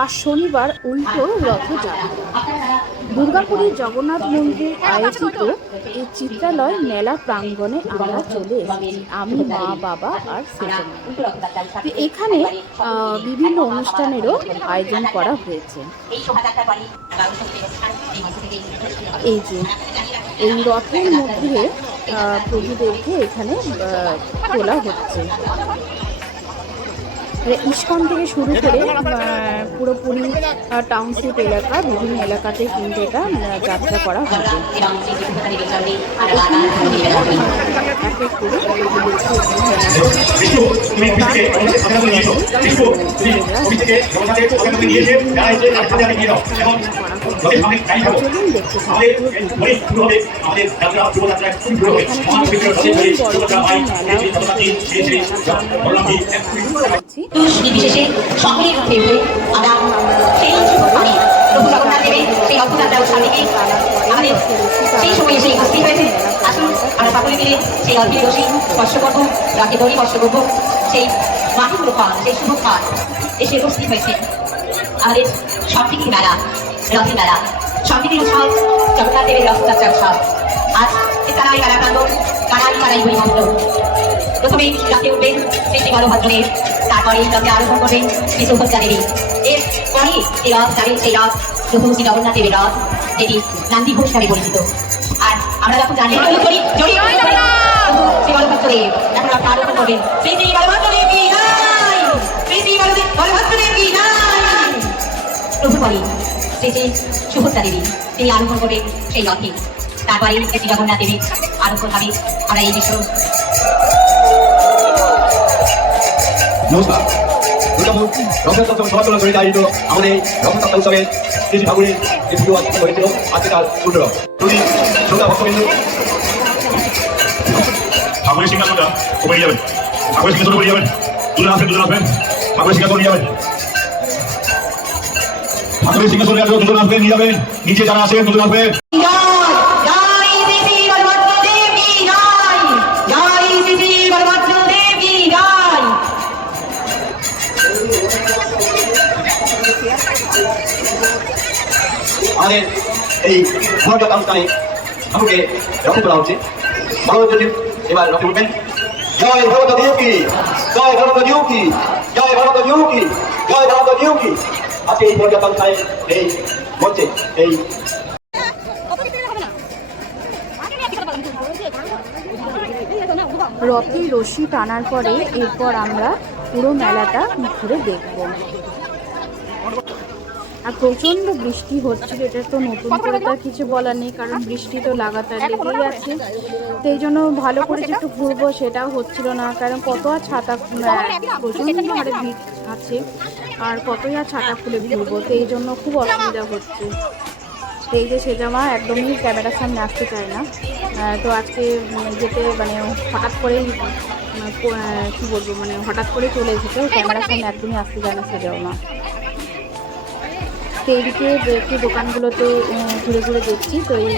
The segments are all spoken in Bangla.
আর শনিবার উল্টো রথযাত্রা। দুর্গাপুরের জগন্নাথ মন্দিরে আয়োজিত এই চিত্রালয় মেলা প্রাঙ্গণে আমরা চলে এসেছি, আমি, মা, বাবা আর সেজন। এখানে বিভিন্ন অনুষ্ঠানেরও আয়োজন করা হয়েছে। এই যে এই রথের মধ্যে প্রভুদেরকে এখানে তোলা হচ্ছে। ইস্কন থেকে শুরু করে পুরোপুরি টাউনশিপ এলাকা, বিভিন্ন এলাকাতে কিন্তু এটা যাত্রা করা হবে। নির্বিশেষে সকলের মধ্যে আমরা সেই পানি প্রভু জগন্নাথ দেবের সেই অদ্ভুত যাত্রা উৎসবটিকে আমাদের সেই সময় এসে উপস্থিত হয়েছে। আসুন আমরা সকলে মিলে সেই অদ্ভুত রশি স্পর্শ করবো, রথের দড়ি স্পর্শ করবো, সেই মাটিগুলো ফল, সেই শুভ ফল এসে উপস্থিত হয়েছে। আমাদের সম্প্রীতির মেলা, রথের মেলা, সম্প্রীতির উৎসব, জগন্নাথ দেবের রথযাত্রা উৎসব। আজ এছাড়া এই মেলা প্রাঙ্গণ কারাই কারাই পরিভক্ত। প্রথমে রথে উঠবেন শ্রী বলভদ্রের, তারপরে রথে আরোহণ করবেন শ্রী সুভদ্রা দেবী। এরপরে এই রথ যাবে, সেই রথ প্রভু শ্রী জগন্নাথ দেবের রথ, যেটি নান্দি ঘোষ নামে পরিচিত। আর আমরা যখন জানি প্রভু শ্রী বলভদ্রদেব এখন রথে আরোহণ করবেন শ্রী শ্রী বলভদ্রদেব কি নাই, শ্রী শ্রী বলভদ্রদেব কি নাই। প্রভু বলেন শ্রী শ্রী সুভদ্রা দেবী, তিনি আরোহণ করবেন সেই রথে, তারপরে শ্রী জগন্নাথ দেবী আরোহণ হবে। আমরা এই দৃশ্য নমস্কার। দুর্গাপুর রথযাত্রা সমাচরণ করে আয়োজিত আমাদের রথযাত্রা উৎসবের শ্রী ঠাকুরের যে পুজো আয়োজিত হয়েছিল আজকে তার পূর্ণ রথ। যদি শ্রোতা ভক্তবৃন্দ ঠাকুরের সিংহাসনটা উপরে যাবেন, ঠাকুরের সিংহাসন উপরে যাবেন, দুজন আসবেন, ঠাকুরের সিংহাসন নিয়ে যাবেন, ঠাকুরের সিংহাসনে আসবেন, দুজন আসবেন নিয়ে যাবেন, নিচে যারা আসেন দুজন আসবেন। আমাদের এই মহাজাত অনুষ্ঠানে ঠাকুরকে রথে তোলা হচ্ছে। মহাদেব এবার রথে উঠবেন। জয় ভগবত দেব কি, জয় ভগবত দেব কি, জয় ভগবত দেব কি, জয় ভগবত দেব কি। আজকে এই মহাজাত অনুষ্ঠানে এই মঞ্চে এই রথে রশি টানার পরে এরপর আমরা পুরো মেলাটা ঘুরে দেখব। আর প্রচণ্ড বৃষ্টি হচ্ছিল, এটা তো নতুন করে তার কিছু বলার নেই, কারণ বৃষ্টি তো লাগাতার লেগেই আছে। তো এই জন্য ভালো করে যে একটু ঘুরবো সেটাও হচ্ছিল না, কারণ কত আর ছাতা, প্রচণ্ড হারে ভিড় আছে আর কতই আর ছাতা খুলে ঘুরবো, তো এই জন্য খুব অসুবিধা হচ্ছে। তো এই যে সেজামা একদমই ক্যামেরার সামনে আসতে চায় না। তো আজকে যেতে মানে হঠাৎ করেই কী বলবো, মানে হঠাৎ করে চলে এসেছে, ক্যামেরার সামনে একদমই আসতে চায় না সেজামা। তো এইদিকে একটু দোকানগুলোতে ঘুরে ঘুরে দেখছি। তো এই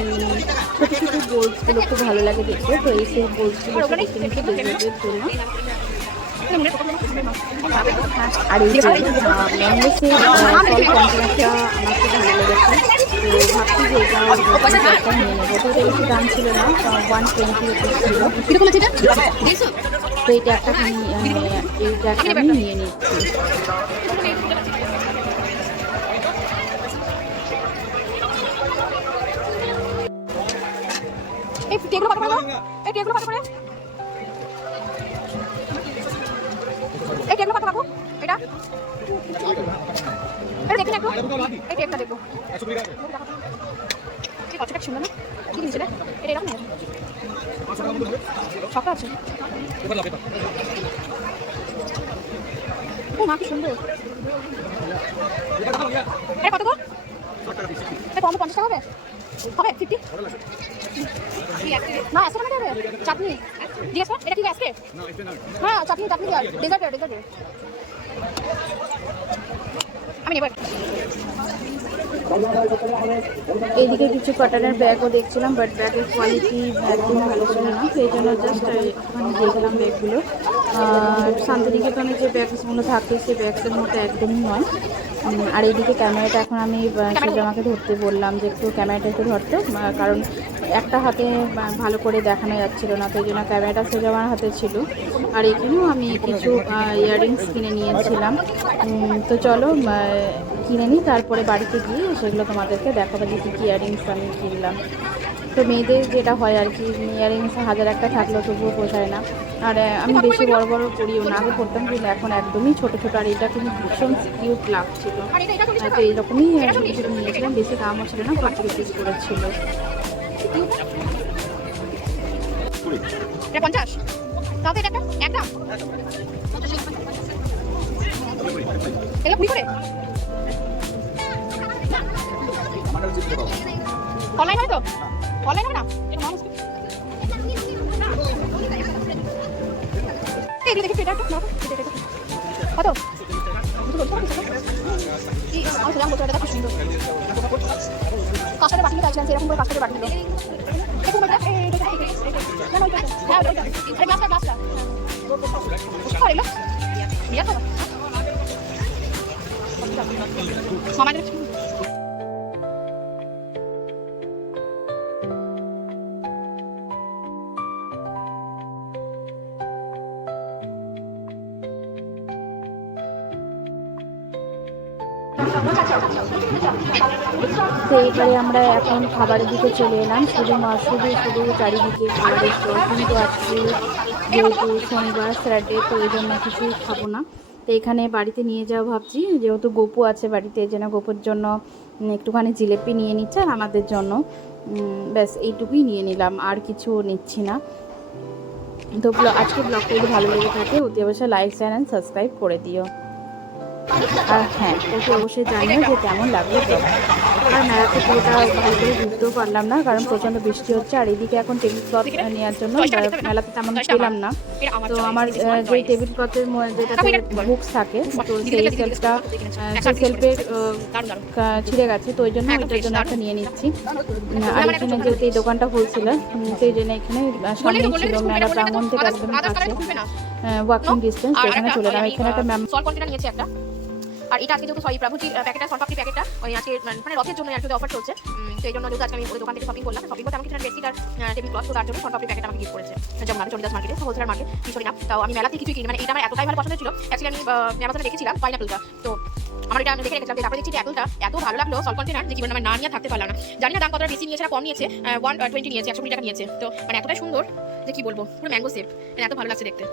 ছোটো ছোটো বোলসগুলো খুব ভালো লাগে দেখতে, তো এই সেই বোলসগুলো দেখে নিচ্ছি ডেলিভারির জন্য। আর এই যে ম্যাঙ্গোসের কন্টেনারটা আমার খুব ভালো লেগেছে, তো ভাবছি যে এটা একটা নিয়ে নেবো। তো এটা বেশি দাম ছিল না, 120 রুপিস ছিল। তো এটা একটা আমি নিয়ে নিচ্ছি। এই টেগুলো কত পড়ে? এই টেগুলো কত পড়ে? এই টেগুলো কত পাবো? এটা দেখুন একটু, এই টেগটা দেখবো। ঠিক আছে, সুন্দর না? কি কিনছিলে? এটা এরকম নেই, শক্ত আছে। ও মা, কি সুন্দর। এটা কত গো? এটা কম 50 টাকা হবে? হবে 50? না ऐसा ना दे চাটনি জিজ্ঞেস কর, এটা কি আজকে? হ্যাঁ চাটনি দেওয়ার, ডেজার্ট আমি নেব। এইদিকে কিছু কটনের ব্যাগও দেখছিলাম, বাট ব্যাগের কোয়ালিটি একদম ভালো ছিল না, সেই জন্য জাস্ট ওখানে দেখলাম ব্যাগগুলো। শান্তিনিকেতনে যে ব্যাগসগুলো থাকে সেই ব্যাগসের মতো একদমই নয়, আর এইদিকে ক্যামেরাটা এখন আমি সেজামাকে ধরতে বললাম যে একটু ক্যামেরাটা একটু ধরতে, কারণ একটা হাতে ভালো করে দেখানো যাচ্ছিল না, তো এই জন্য ক্যামেরাটা সেজামার হাতে ছিল। আর এখানেও আমি কিছু ইয়াররিংস কিনে নিয়েছিলাম। তো চলো কিনে নিই, তারপরে বাড়িতে গিয়ে সেগুলো তোমাদেরকে দেখাবো যে কী কী ইয়াররিংস আমি কিনলাম। তো মেয়েদের যেটা হয় আর কি, ইয়াররিংস 1000 একটা থাকলেও তবুও পোষায় না। আর আমি বেশি বড় বড় করিও না, আগে করতাম কিন্তু এখন একদমই ছোট ছোট। আর এটা কিন্তু ভীষণ কিউট লাগছিল, তো এইরকমই কিছু নিয়েছিলাম। বেশি দামও ছিল না, 40 রুপিস করেছিল। 50 তাও তো এটা একটা এটা কুড়ি করে অনলাইন হয় তো, অনলাইন হবে না এটা মানুষ এই দেখি এটা একটা না কত কি আমার সামনে বলতে এটা খুব সুন্দর কাস্টারে বাকি চাইছিলাম এরকম করে কাস্টারে বাকি দিল এরকম একটা না ওইটা হ্যাঁ ওইটা আরে মাস্টার করে লো বিয়া তো সমাজের তো এইবারে আমরা এখন খাবারের দিকে চলে এলাম। শুধু চারিদিকে খাবারের স্টল, কিন্তু আজকে যেহেতু শনিবার স্যাটারডে, তো এই জন্য কিছুই খাবো না। তো এখানে বাড়িতে নিয়ে যাওয়া ভাবছি, যেহেতু গপু আছে বাড়িতে, এই জন্য গপুর জন্য একটুখানি জিলেপি নিয়ে নিচ্ছে, আর আমাদের জন্য ব্যাস এইটুকুই নিয়ে নিলাম, আর কিছু নিচ্ছি না। তো আজকে ব্লগটা যদি ভালো লেগে থাকে অতি অবশ্যই লাইক চ্যানেল সাবস্ক্রাইব করে দিও। আর হ্যাঁ, ওকে অবশ্যই জানিও যে কেমন লাগলো ব্লগটা। আর মেলাতে পুরোটা ভালো করে বুঝতেও পারলাম না, কারণ প্রচণ্ড বৃষ্টি হচ্ছে। আর এইদিকে এখন টেবিল ক্লথ নেওয়ার জন্য মেলাতে তেমন পেলাম না। তো আমার যে টেবিল ক্লথের যেটাতে বুকস থাকে, তো সেই সেলফের ছিঁড়ে গেছে, তো ওই জন্য ওইটার জন্য একটা নিয়ে নিচ্ছি। আর এখানে যেহেতু এই দোকানটা হয়েছিল, সেই জন্য এখানে সামনে ছিল মেলা প্রাঙ্গণ থেকে একদম কাছে, ওয়াকিং ডিস্টেন্স, সেখানে চলে এলাম। এখানে একটা ম্যাম সল কন্টেনার নিয়েছে একটা। আর এটা আজকে যেহেতু সরি প্রভুজির প্যাকেটটা, সরপাপড়ি প্যাকেটটা ওই আজকে মানে রথের জন্য একটু অফার চলছে, সেই জন্য যেহেতু আজকে আমি ওই দোকান থেকে শপিং করলাম। শপিং করতে আমি কিছু বেডশিট আর টেবিল ক্লথ, তো তার জন্য সরপাপড়ি প্যাকেট আমাকে গিফট করেছে যেমন আমি চন্ডিদাস মার্কেটে, হোলসেলার মার্কেট কিছু না। তাও আমি মেলাতে কিছুই কিনি, মানে এটা আমার এতটাই ভালো পছন্দ ছিল। অ্যাকচুয়ালি আমি অ্যামাজনে দেখেছিলাম পাইনাপেলটা, তো আমার এটা আমি দেখে রেখেছিলাম। তারপরে দেখছি অ্যাপেলটা এত ভালো লাগলো, সল কন্টেনার, যে জীবনে আমার না নিয়ে থাকতে পারলাম না। জানি না দাম কতটা বেশি নিয়েছে না কম নিয়েছে, 120 নিয়েছে, 120 টাকা নিয়েছে। তো মানে এতটাই সুন্দর যে কি বলবো, পুরো ম্যাঙ্গো শেপ, এত ভালো লাগছে দেখতে,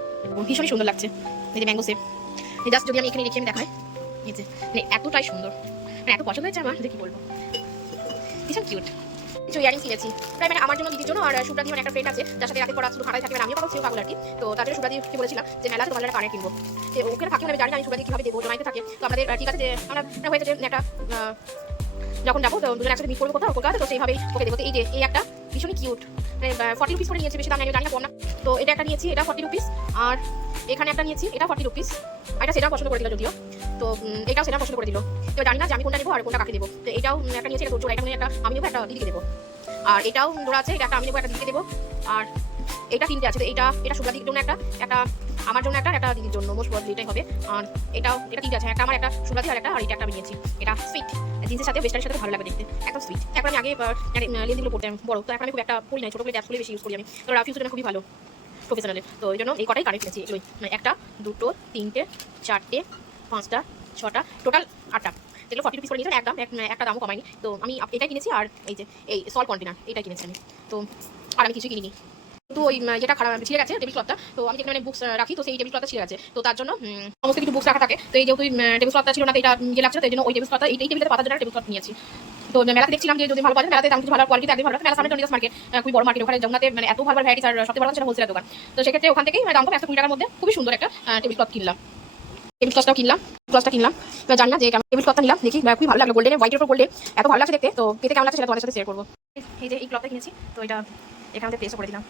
ভীষণই সুন্দর লাগছে। এই যে ম্যাঙ্গো শেপ, জাস্ট যদি আমি এখানে রেখে আমি দেখাই, মানে এতটাই সুন্দর, মানে এত পছন্দ হয়েছে আমার যে কি বলবো, ভীষণ কিউট। কিছু ইয়ারিংস কিনেছি প্রায় মানে আমার জন্য, দিদির জন্য। আর সুব্রাদি মানে একটা ফ্রেন্ড আছে যার সাথে রাতে পড়া শুধু খাটাই থাকে, মানে আমিও পাগল ছিল পাগল আর কি। তো তারপরে সুব্রাদিকে বলেছিলাম যে মেলা তোমার একটা কানে কিনবো, যে ওকে থাকে আমি জানি না আমি সুব্রাদি কীভাবে দেবো, জমাইতে থাকে। তো আমাদের ঠিক আছে যে আমরা হয়েছে যে একটা যখন যাবো তো দুজন একসাথে মিট করবো কোথাও কলকাতা, তো সেইভাবেই ওকে দেবো। তো এই যে এই একটা ভীষণই কিউট, মানে 40 রুপিস করে নিয়েছে, বেশি দাম আমি জানি না কোন না। তো এটা একটা নিয়েছি, এটা 40 রুপিস। আর এখানে একটা নিয়েছি, এটা 40 রুপিস। এটা সেটাও পছন্দ করে দিল যদিও, তো এটাও সেটাও পছন্দ করে দিল। তো জানি না যে আমি কোনটা নেবো আর কোনটা কাকে দেবো। তো এটাও একটা নিয়েছি, এটা জোড়া, এটা একটা আমি নেবো, একটা দিদিকে দেবো। আর এটাও জোড়া আছে, এটা একটা আমি নেবো, একটা দিদিকে দেবো। আর এটা তিনটে আছে, তো এটা সুব্রাদির জন্য একটা আমার জন্য একটা দিদির জন্য, মোস্ট প্রবাবলি এটাই হবে। আর এটা তিনটে আছে, একটা আমার, একটা সুব্রাদি, আর এটা একটা আমি নিয়েছি। এটা সুইট জিন্সের সাথে ওয়েস্টার্নের সাথে ভালো লাগে দেখতে, একদম সুইট। এখন আমি আগে লেন্সগুলো পড়তে বড়, তো এখন আমি খুব একটা পড়ি নাই, ছোটোগুলো ট্যাপগুলো বেশি ইউজ করি আমি। তো রাফ ইউজের জন্য খুবই ভালো প্রফেশনালে, তো এই জন্য এই কটাই কানেক্ট নিয়েছি। এগুলোই একটা, দুটো, তিনটে, চারটে, পাঁচটা, ছটা, টোটাল 8টা, যেগুলো 40 রুপিস করে নিয়েছে, একদম একটা দামও কমায়নি। তো আমি এটাই কিনেছি। আর এই যে এই সল কন্টেনার, এটাই কিনেছি আমি। তো আর আমি কিছু কিনিনি, তো ওই যেটা খারাপ ছিঁড়ে গেছে টেবিল ক্লথটা, তো আমি যেখানে বুকস রাখি, তো সেই টেবিল ক্লথটা ছিঁড়ে গেছে, তো তার জন্য সমস্ত কিছু বুকস রাখা থাকে। তো এই যেহেতু টেবিল ক্লথটা ছিল না, তো এটা ইয়ে লাগছে, তো এই জন্য ওই টেবিল ক্লথটা এই টেবিলের পাতার জন্য টেবিল ক্লথ নিয়েছি। তো মেলাতে দেখছিলাম যে যদি ভালো পাওয়া যায়, মেলাতে দাম কিছু ভালো কোয়ালিটি একদম ভালো। মেলা সামনে চন্ডিদাস মার্কেট, খুবই বড় মার্কেট, ওখানে যমুনাতে মানে এত ভালো ভ্যারাইটিস, আর সবচেয়ে বড় সেটা হোলসেলার দোকান। তো সেক্ষেত্রে ওখান থেকেই দাম কম 120 টাকার মধ্যে খুবই সুন্দর একটা টেবিল ক্লথ কিনলাম। টেবিল ক্লথটা কিনলাম, জানি না যে টেবিল ক্লথটা নিলাম, দেখি খুবই ভালো লাগলো, গোল্ডেন হোয়াইটের উপর গোল্ডে, এত ভালো লাগছে দেখতে। তো পেতে কেমন লাগছে সেটা তোমাদের সাথে শেয়ার করবো। এই যে এই ক্লথটা কিনেছি, তো এটা এখানে প্লেসও করে দিলাম।